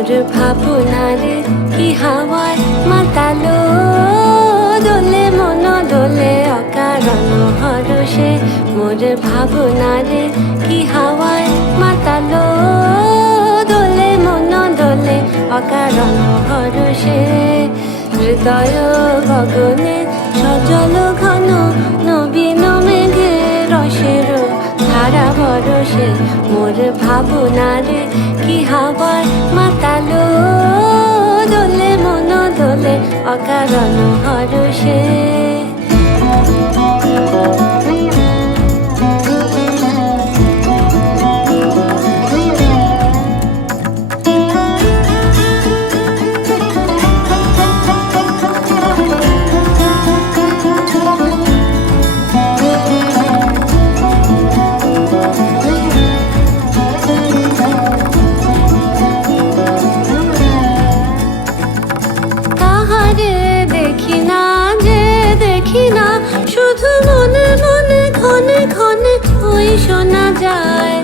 মোর ভাবনারে কি হাওয়ায় মাতালো, দোলে মন দোলে অকারণ হরষে। মোর ভাবনারে কি হাওয়ায় মাতালো, দোলে মন দোলে অকারণ হরষে। হৃদয় গগনে সজল ঘন নবীন মেঘে রসের ধারা বরষে। মোর ভাবনারে কি হাওয়ায় মাতালো, দোলে মন দোলে অকারণ হরষে। শুধু মনে মনে ক্ষণে ক্ষণে ওই শোনা যায়,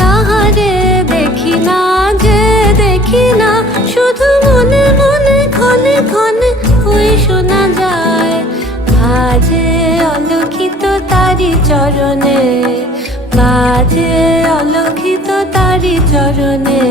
তাহারে দেখি না যে দেখি না। শুধু মনে মনে ক্ষণে ক্ষণে ওই শোনা যায়। বাজে অলক্ষিত তারি চরণে, বাজে অলক্ষিত তারি চরণে।